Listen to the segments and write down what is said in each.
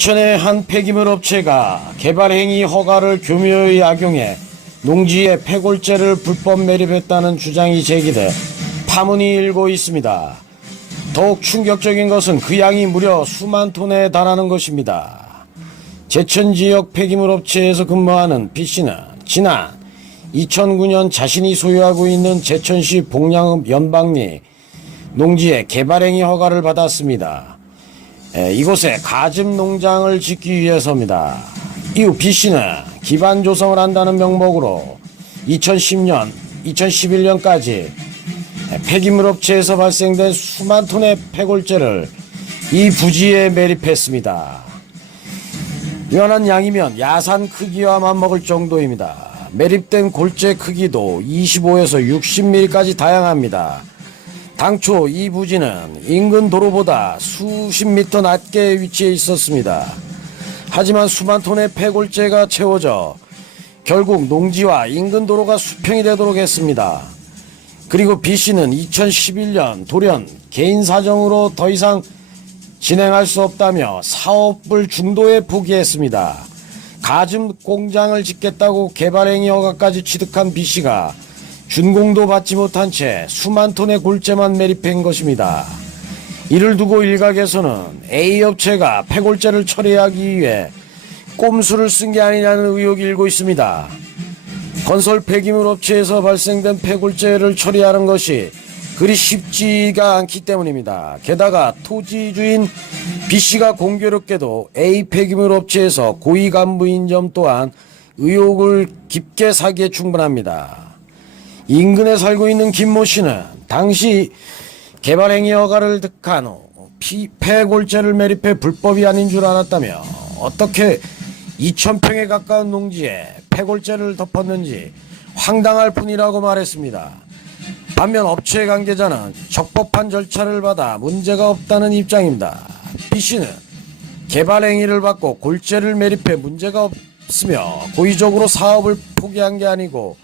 인천의 한 폐기물 업체가 개발행위 허가를 교묘히 악용해 농지에 폐골재를 불법 매립했다는 주장이 제기돼 파문이 일고 있습니다. 더욱 충격적인 것은 그 양이 무려 수만 톤에 달하는 것입니다. 제천 지역 폐기물 업체에서 근무하는 B씨는 지난 2009년 자신이 소유하고 있는 제천시 복량읍 연방리 농지에 개발행위 허가를 받았습니다. 이곳에 가즙 농장을 짓기 위해서입니다. 이후 B씨는 기반 조성을 한다는 명목으로 2010년, 2011년까지 폐기물 업체에서 발생된 수만 톤의 폐골재를 이 부지에 매립했습니다. 요한한 양이면 야산 크기와 맞먹을 정도입니다. 매립된 골재 크기도 25에서 60mm까지 다양합니다. 당초 이 부지는 인근 도로보다 수십 미터 낮게 위치해 있었습니다. 하지만 수만 톤의 폐골재가 채워져 결국 농지와 인근 도로가 수평이 되도록 했습니다. 그리고 B씨는 2011년 돌연 개인 사정으로 더 이상 진행할 수 없다며 사업을 중도에 포기했습니다. 가즙 공장을 짓겠다고 개발행위 허가까지 취득한 B씨가 준공도 받지 못한 채 수만 톤의 골재만 매립한 것입니다. 이를 두고 일각에서는 A업체가 폐골재를 처리하기 위해 꼼수를 쓴 게 아니냐는 의혹이 일고 있습니다. 건설 폐기물 업체에서 발생된 폐골재를 처리하는 것이 그리 쉽지가 않기 때문입니다. 게다가 토지주인 B씨가 공교롭게도 A 폐기물 업체에서 고위 간부인 점 또한 의혹을 깊게 사기에 충분합니다. 인근에 살고 있는 김모 씨는 당시 개발행위 허가를 득한 후 폐골재를 매립해 불법이 아닌 줄 알았다며 어떻게 2,000평에 가까운 농지에 폐골재를 덮었는지 황당할 뿐이라고 말했습니다. 반면 업체 관계자는 적법한 절차를 받아 문제가 없다는 입장입니다. B씨는 개발행위를 받고 골재를 매립해 문제가 없으며 고의적으로 사업을 포기한 게 아니고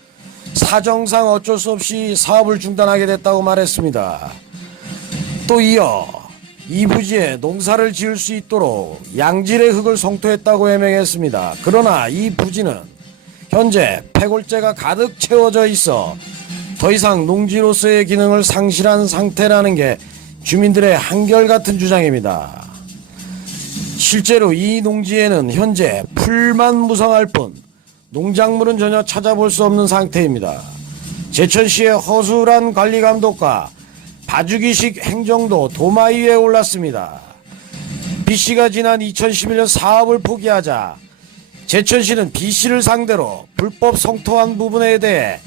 사정상 어쩔 수 없이 사업을 중단하게 됐다고 말했습니다. 또 이어 이 부지에 농사를 지을 수 있도록 양질의 흙을 성토했다고 해명했습니다. 그러나 이 부지는 현재 폐골재가 가득 채워져 있어 더 이상 농지로서의 기능을 상실한 상태라는 게 주민들의 한결같은 주장입니다. 실제로 이 농지에는 현재 풀만 무성할 뿐 농작물은 전혀 찾아볼 수 없는 상태입니다. 제천시의 허술한 관리 감독과 봐주기식 행정도 도마 위에 올랐습니다. B씨가 지난 2011년 사업을 포기하자 제천시는 B씨를 상대로 불법 성토한 부분에 대해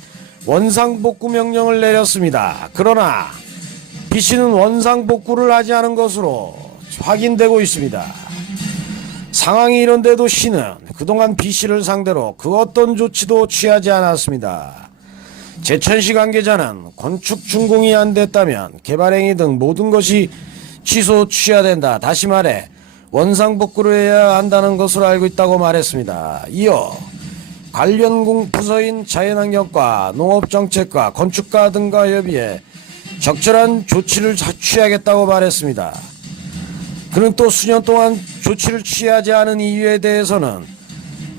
원상복구 명령을 내렸습니다. 그러나 B씨는 원상복구를 하지 않은 것으로 확인되고 있습니다. 상황이 이런데도 시는 그동안 B씨를 상대로 그 어떤 조치도 취하지 않았습니다. 제천시 관계자는 건축 준공이 안 됐다면 개발행위 등 모든 것이 취소 취하된다. 다시 말해 원상복구를 해야 한다는 것으로 알고 있다고 말했습니다. 이어 관련 부서인 자연환경과 농업정책과 건축가 등과 협의해 적절한 조치를 취하겠다고 말했습니다. 그는 또 수년 동안 조치를 취하지 않은 이유에 대해서는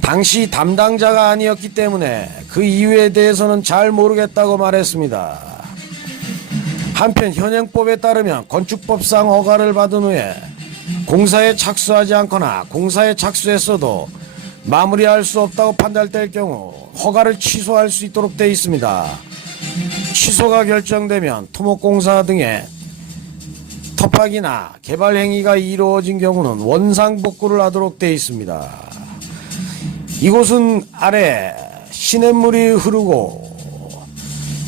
당시 담당자가 아니었기 때문에 그 이유에 대해서는 잘 모르겠다고 말했습니다. 한편 현행법에 따르면 건축법상 허가를 받은 후에 공사에 착수하지 않거나 공사에 착수했어도 마무리할 수 없다고 판단될 경우 허가를 취소할 수 있도록 되어 있습니다. 취소가 결정되면 토목공사 등의 토박이나 개발 행위가 이루어진 경우는 원상복구를 하도록 되어 있습니다. 이곳은 아래 시냇물이 흐르고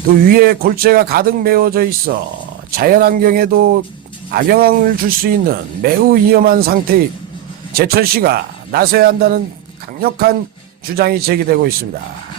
또 위에 골재가 가득 메워져 있어 자연환경에도 악영향을 줄 수 있는 매우 위험한 상태에 제천시가 나서야 한다는 강력한 주장이 제기되고 있습니다.